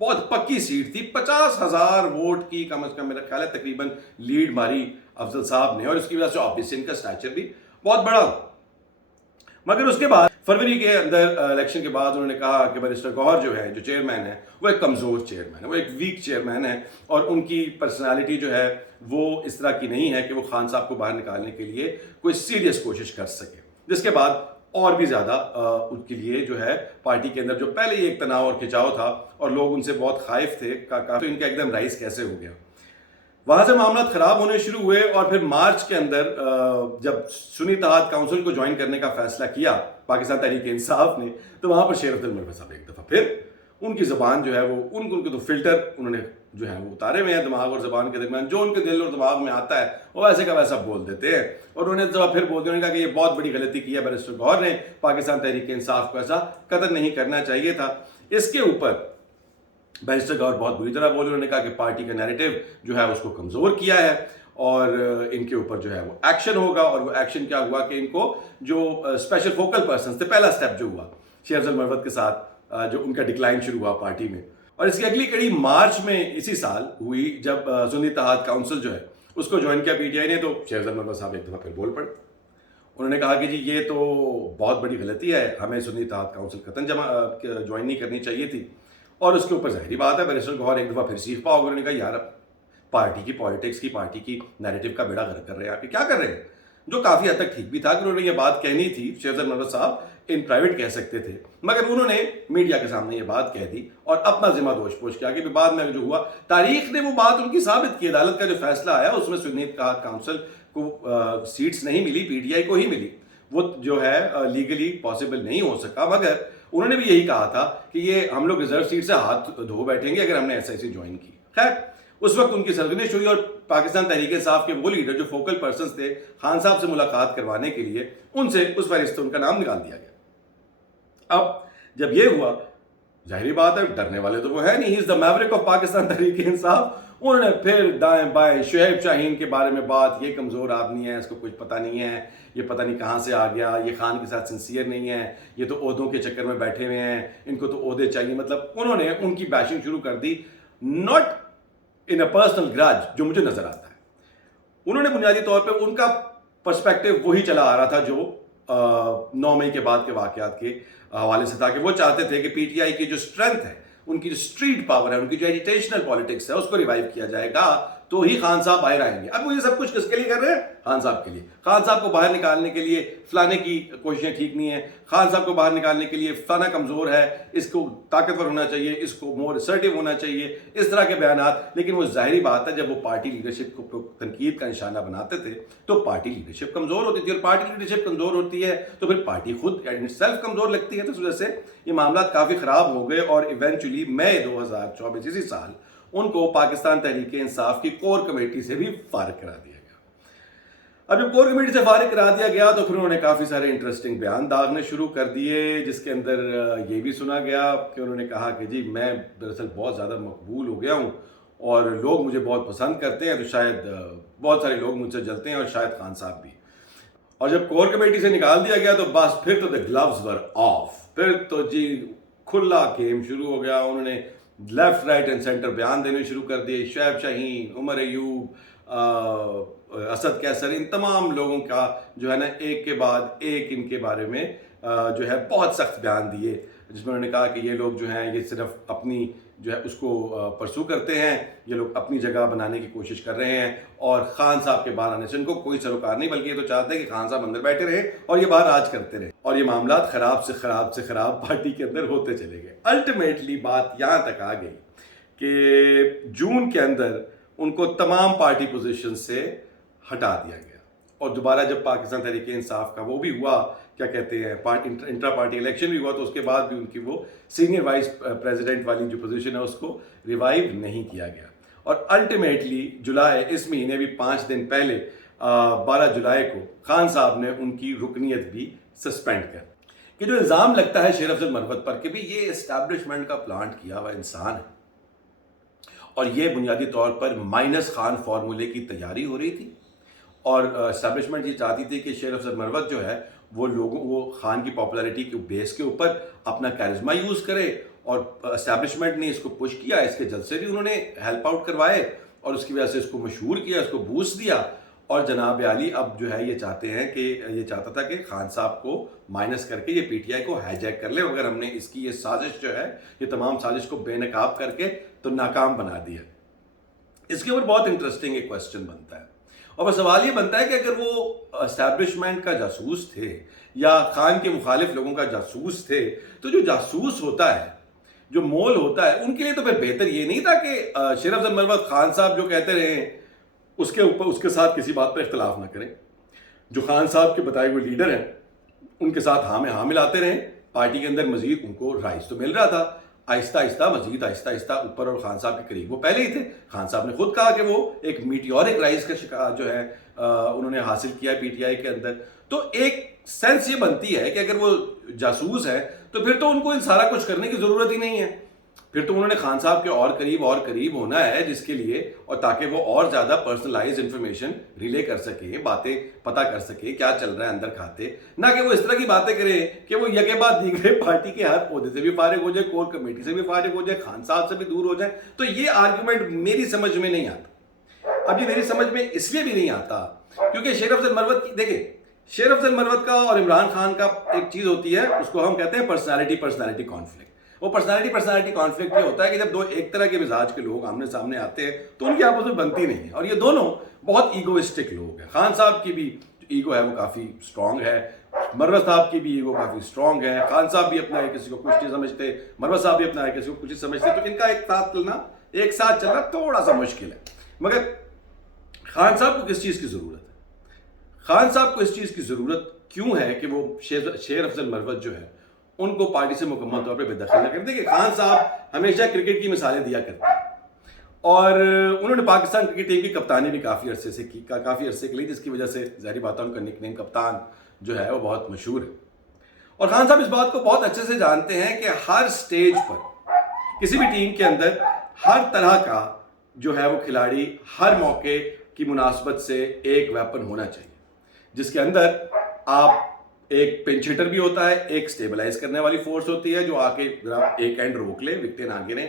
بہت پکی سیٹ تھی, 50,000 ووٹ کی کم از کم میرا خیال ہے تقریباً لیڈ ماری افضل صاحب نے, اور اس کی وجہ سے آبویسلی ان کا اسٹیچر بھی بہت بڑا. مگر اس کے بعد فروری کے اندر الیکشن کے بعد انہوں نے کہا کہ بیرسٹر گوہر جو ہے, جو چیئرمین ہے, وہ ایک کمزور چیئرمین ہے, وہ ایک ویک چیئرمین ہے, اور ان کی پرسنالٹی جو ہے وہ اس طرح کی نہیں ہے کہ وہ خان صاحب کو باہر نکالنے کے لیے کوئی سیریس کوشش کر سکے. جس کے بعد اور بھی زیادہ ان کے لیے جو ہے پارٹی کے اندر جو پہلے ہی ایک تناؤ اور کھچاؤ تھا اور لوگ ان سے بہت خائف تھے تو ان کا ایک دم رائز کیسے ہو گیا. وہاں سے معاملات خراب ہونے شروع ہوئے, اور پھر مارچ کے اندر جب سنی اتحاد کاؤنسل کو جوائن کرنے کا فیصلہ کیا پاکستان تحریک انصاف نے, تو وہاں پر شیر افضل مروت صاحب ایک دفعہ پھر ان کی زبان جو ہے وہ ان کے تو فلٹر انہوں نے جو ہے وہ اتارے ہوئے ہیں دماغ اور زبان کے درمیان, جو ان کے دل اور دماغ میں آتا ہے وہ ویسے کا ویسا بول دیتے ہیں. اور انہوں نے پھر بول دیا, انہوں نے کہا کہ یہ بہت بڑی غلطی کی ہے بیرسٹر گوہر نے, پاکستان تحریک انصاف کو ایسا قتل نہیں کرنا چاہیے تھا. اس کے اوپر بیرسٹر گوہر بہت بری طرح بولے, انہوں نے کہا کہ پارٹی کا نیریٹو جو ہے اس کو کمزور کیا ہے اور ان کے اوپر جو ہے وہ ایکشن ہوگا. اور وہ ایکشن کیا ہوا کہ ان کو جو اسپیشل فوکل پرسنز تھے, پہلا سٹیپ جو ہوا شیر افضل مروت کے ساتھ جو ان کا ڈکلائن شروع ہوا پارٹی میں, اور اس کی اگلی کڑی مارچ میں اسی سال ہوئی جب سنی اتحاد کاؤنسل جو ہے اس کو جوائن کیا پی ٹی آئی نے, تو شیر افضل مروت صاحب ایک دفعہ پھر بول پڑے. انہوں نے کہا کہ جی یہ تو بہت بڑی غلطی ہے, ہمیں سنی اتحاد کاؤنسل قطعاً جوائن نہیں کرنی چاہیے تھی. اور اس کے اوپر ظاہری بات ہے بیرسٹر گوہر ایک دفعہ پھر سیکھ پاؤ. انہوں نے کہا یار پارٹی کی پالیٹکس کی, پارٹی کی نیریٹو کا بیڑا غرق کر رہے ہیں آپ, کیا کر رہے ہیں, جو کافی حد تک ٹھیک بھی تھا کہ انہوں نے یہ بات کہنی تھی. شیر افضل مروت صاحب ان پرائیویٹ کہہ سکتے تھے, مگر انہوں نے میڈیا کے سامنے یہ بات کہہ دی اور اپنا ذمہ دوش پوش کیا کہ بعد میں جو ہوا تاریخ نے وہ بات ان کی ثابت کی. عدالت کا جو فیصلہ آیا اس میں سنی اتحاد کاؤنسل کو سیٹس نہیں ملی, پی ٹی آئی کو ہی ملی. وہ جو ہے لیگلی پاسبل نہیں ہو سکا, مگر انہوں نے بھی یہی کہا تھا کہ یہ ہم لوگ ریزرو سیٹ سے ہاتھ دھو بیٹھیں گے اگر ہم نے ایس آئی سی جوائن کی. خیر اس وقت ان کی سرگنش ہوئی, اور پاکستان تحریک انصاف کے وہ لیڈر جو فوکل پرسنز تھے خان صاحب سے ملاقات کروانے کے لیے, ان سے اس فہرست ان کا نام نکال دیا گیا. اب جب یہ ہوا ظاہری بات ہے ڈرنے والے تو وہ ہے نہیں, ہی از دا میوریک آف پاکستان تحریک انصاف. انہوں نے پھر دائیں بائیں شعیب شاہین کے بارے میں بات, یہ کمزور آدمی ہے, اس کو کچھ پتہ نہیں ہے, یہ پتہ نہیں کہاں سے آ گیا, یہ خان کے ساتھ سنسیئر نہیں ہے, یہ تو عہدوں کے چکر میں بیٹھے ہوئے ہیں, ان کو تو عہدے چاہیے. مطلب انہوں نے ان کی بیشنگ شروع کر دی, not in a personal garage جو مجھے نظر آتا ہے. انہوں نے بنیادی طور پہ ان کا پرسپیکٹو وہی چلا آ رہا تھا جو 9 مئی کے بعد کے واقعات کے حوالے سے تھا, کہ وہ چاہتے تھے کہ پی ٹی آئی کی جو اسٹرینتھ ہے, ان کی جو اسٹریٹ پاور ہے, ان کی جو ایجیٹیشنل پالیٹکس ہے, اس کو ریوائیو کیا جائے گا تو ہی خان صاحب باہر آئیں گے. اب وہ یہ سب کچھ کس کے لیے کر رہے ہیں؟ خان صاحب کے لیے. خان صاحب کو باہر نکالنے کے لیے فلانے کی کوششیں ٹھیک نہیں ہیں, خان صاحب کو باہر نکالنے کے لیے فلانا کمزور ہے, اس کو طاقتور ہونا چاہیے, اس کو مور اسرٹیو ہونا چاہیے, اس طرح کے بیانات. لیکن وہ ظاہری بات ہے جب وہ پارٹی لیڈرشپ کو تنقید کا نشانہ بناتے تھے تو پارٹی لیڈرشپ کمزور ہوتی تھی, اور پارٹی لیڈرشپ کمزور ہوتی ہے تو پھر پارٹی خود سیلف کمزور لگتی ہے. تو اس وجہ سے یہ معاملات کافی خراب ہو گئے, اور ایونچولی مئی 2024 اسی سال ان کو پاکستان تحریک انصاف کی کور کمیٹی سے بھی فارغ کرا دیا گیا. اب جب کور کمیٹی سے فارغ کرا دیا گیا تو پھر انہوں نے کافی سارے انٹرسٹنگ بیان داغنے شروع کر دیے, جس کے اندر یہ بھی سنا گیا کہ انہوں نے کہا کہ جی میں دراصل بہت زیادہ مقبول ہو گیا ہوں اور لوگ مجھے بہت پسند کرتے ہیں, تو شاید بہت سارے لوگ مجھ سے جلتے ہیں, اور شاید خان صاحب بھی. اور جب کور کمیٹی سے نکال دیا گیا تو بس پھر تو the gloves were off, پھر تو جی کھلا گیم شروع ہو گیا. انہوں نے لیفٹ رائٹ اینڈ سینٹر بیان دینے شروع کر دیے. شعیب شاہین, عمر ایوب, اسد کیسر, ان تمام لوگوں کا جو ہے نا ایک کے بعد ایک ان کے بارے میں جو ہے بہت سخت بیان دیے, جس میں انہوں نے کہا کہ یہ لوگ جو ہیں یہ صرف اپنی جو ہے اس کو پرسو کرتے ہیں, یہ لوگ اپنی جگہ بنانے کی کوشش کر رہے ہیں, اور خان صاحب کے باہر آنے سے ان کو کوئی سروکار نہیں, بلکہ یہ تو چاہتے ہیں کہ خان صاحب اندر بیٹھے رہے اور یہ باہر راج کرتے رہے. اور یہ معاملات خراب سے خراب سے خراب پارٹی کے اندر ہوتے چلے گئے. الٹیمیٹلی بات یہاں تک آ گئی کہ جون کے اندر ان کو تمام پارٹی پوزیشن سے ہٹا دیا گیا, اور دوبارہ جب پاکستان تحریک انصاف کا وہ بھی ہوا, کیا کہتے ہیں, انٹرا پارٹی الیکشن بھی ہوا, تو اس کے بعد بھی ان کی وہ سینئر وائس پریزیڈنٹ والی جو پوزیشن ہے اس کو ریوائیو نہیں کیا گیا. اور الٹیمیٹلی جولائی, اس مہینے بھی 5 دن پہلے 12 جولائی کو خان صاحب نے ان کی رکنیت بھی سسپینڈ کر. کہ جو الزام لگتا ہے شیر افضل مروت پر کہ بھی یہ اسٹیبلشمنٹ کا پلانٹ کیا ہوا انسان ہے, اور یہ بنیادی طور پر مائنس خان فارمولے کی تیاری ہو رہی تھی, اور اسٹیبلشمنٹ یہ چاہتی تھی کہ شیر افضل مروت جو ہے وہ خان کی پاپولیرٹی کے بیس کے اوپر اپنا کیرزما یوز کرے, اور اسٹیبلشمنٹ نے اس کو پش کیا, اس کے جلسے بھی انہوں نے ہیلپ آؤٹ کروائے اور اس کی وجہ سے اس کو مشہور کیا, اس کو بوسٹ دیا. اور جناب عالی اب جو ہے یہ چاہتے ہیں کہ یہ چاہتا تھا کہ خان صاحب کو مائنس کر کے یہ پی ٹی آئی کو ہائی جیک کر لے, اگر ہم نے اس کی یہ سازش جو ہے یہ تمام سازش کو بے نقاب کر کے تو ناکام بنا دیا. اس کے اوپر بہت انٹرسٹنگ ایک کوشچن بنتا ہے, اور وہ سوال یہ بنتا ہے کہ اگر وہ اسٹیبلشمنٹ کا جاسوس تھے یا خان کے مخالف لوگوں کا جاسوس تھے, تو جو جاسوس ہوتا ہے, جو مول ہوتا ہے, ان کے لیے تو پھر بہتر یہ نہیں تھا کہ شیر افضل مروت خان صاحب جو کہتے رہے اس کے اوپر اس کے ساتھ کسی بات پر اختلاف نہ کریں, جو خان صاحب کے بتائے ہوئے لیڈر ہیں ان کے ساتھ ہاں میں ہاں ملاتے رہیں. پارٹی کے اندر مزید ان کو رائز تو مل رہا تھا, آہستہ آہستہ مزید آہستہ آہستہ اوپر, اور خان صاحب کے قریب وہ پہلے ہی تھے. خان صاحب نے خود کہا کہ وہ ایک میٹیورک رائز کا شکار جو ہے انہوں نے حاصل کیا پی ٹی آئی کے اندر. تو ایک سینس یہ بنتی ہے کہ اگر وہ جاسوس ہے تو پھر تو ان کو سارا کچھ کرنے کی ضرورت ہی نہیں ہے, پھر تو انہوں نے خان صاحب کے اور قریب ہونا ہے, جس کے لیے اور تاکہ وہ اور زیادہ پرسنلائز انفارمیشن ریلے کر سکیں, باتیں پتہ کر سکیں کیا چل رہا ہے اندر کھاتے, نہ کہ وہ اس طرح کی باتیں کریں کہ وہ یکے بعد دیگرے پارٹی کے ہر عہدے سے بھی فارغ ہو جائے, کور کمیٹی سے بھی فارغ ہو جائے, خان صاحب سے بھی دور ہو جائے. تو یہ آرگومنٹ میری سمجھ میں نہیں آتا. اب یہ میری سمجھ میں اس لیے بھی نہیں آتا کیونکہ شیر افضل مروت کی, دیکھیں شیر افضل مروت کا اور عمران خان کا ایک چیز ہوتی ہے, اس کو ہم کہتے ہیں پرسنالٹی کانفلکٹ. وہ پرسنالٹی کانفلکٹ یہ ہوتا ہے کہ جب دو ایک طرح کے مزاج کے لوگ آمنے سامنے آتے ہیں تو ان کی آپس میں بنتی نہیں ہے, اور یہ دونوں بہت ایگوئسٹک لوگ ہیں. خان صاحب کی بھی ایگو ہے وہ کافی اسٹرانگ ہے, مروت صاحب کی بھی ایگو کافی اسٹرانگ ہے. خان صاحب بھی اپنا کسی کو کچھ نہیں سمجھتے, مروت صاحب بھی اپنا کسی کو کچھ نہیں سمجھتے, تو ان کا ایک ساتھ چلنا تھوڑا سا مشکل ہے. مگر خان صاحب کو کس چیز کی ضرورت ہے؟ خان صاحب کو اس چیز کی ضرورت کیوں ہے کہ وہ شیر افضل مروت جو ہے ان کو پارٹی سے مکمل طور پہ بے دخل نہ کرتے. کہ خان صاحب ہمیشہ کرکٹ کی مثالیں دیا کرتے ہیں, اور انہوں نے پاکستان کرکٹ ٹیم کی کپتانی بھی کافی عرصے کے لی, جس کی وجہ سے ظاہری بات ہے ان کا نک نیم کپتان جو ہے وہ بہت مشہور ہے. اور خان صاحب اس بات کو بہت اچھے سے جانتے ہیں کہ ہر سٹیج پر کسی بھی ٹیم کے اندر ہر طرح کا جو ہے وہ کھلاڑی ہر موقع کی مناسبت سے ایک ویپن ہونا چاہیے, جس کے اندر آپ ایک پنچ ہٹر بھی ہوتا ہے, ایک سٹیبلائز کرنے والی فورس ہوتی ہے جو آ کے ایک اینڈ روک لے, وکٹیں نہ گریں,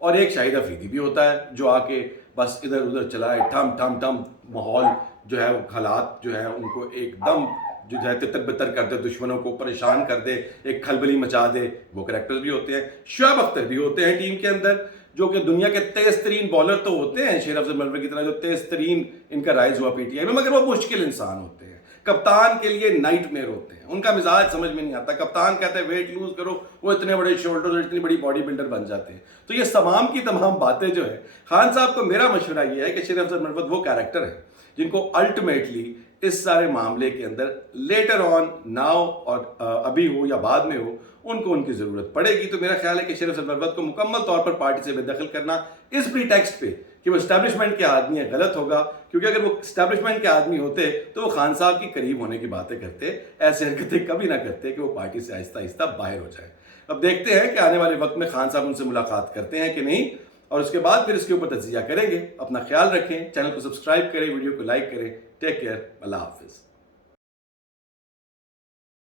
اور ایک شاہد افریدی بھی ہوتا ہے جو آ کے بس ادھر ادھر چلائے, ٹھم ٹھم ٹھم ماحول جو ہے حالات جو ہے ان کو ایک دم جو ہے تتر بتر کر دے, دشمنوں کو پریشان کر دے, ایک کھلبلی مچا دے. وہ کریکٹر بھی ہوتے ہیں. شعیب اختر بھی ہوتے ہیں ٹیم کے اندر, جو کہ دنیا کے تیز ترین بالر تو ہوتے ہیں شیر افضل مروت کی طرح جو تیز ترین ان کا رائز ہوا پی ٹی آئی میں, مگر وہ مشکل انسان ہوتے ہیں. کپتان کے لیے نائٹ میئر ہوتے ہیں, ان کا مزاج سمجھ میں نہیں آتا. کپتان کہتا ہے ویٹ لوز کرو, وہ اتنے بڑے شولڈر اتنی بڑی باڈی بلڈر بن جاتے ہیں. تو یہ تمام کی تمام باتیں جو ہے, خان صاحب کو میرا مشورہ یہ ہے کہ شیر افضل مروت وہ کیریکٹر ہے جن کو الٹیمیٹلی اس سارے معاملے کے اندر لیٹر آن ناؤ اور ابھی ہو یا بعد میں ہو ان کو ان کی ضرورت پڑے گی. تو میرا خیال ہے کہ شیر افضل مروت کو مکمل طور پر پارٹی سے بے دخل کرنا اس پری ٹیکسٹ پہ کہ وہ اسٹیبلشمنٹ کے آدمی ہے غلط ہوگا, کیونکہ اگر وہ اسٹیبلشمنٹ کے آدمی ہوتے تو وہ خان صاحب کی قریب ہونے کی باتیں کرتے, ایسی حرکتیں کبھی نہ کرتے کہ وہ پارٹی سے آہستہ آہستہ باہر ہو جائے. اب دیکھتے ہیں کہ آنے والے وقت میں خان صاحب ان سے ملاقات کرتے ہیں کہ نہیں, اور اس کے بعد پھر اس کے اوپر تجزیہ کریں گے. اپنا خیال رکھیں, چینل کو سبسکرائب کریں, ویڈیو کو لائک کریں. ٹیک کیئر, اللہ حافظ.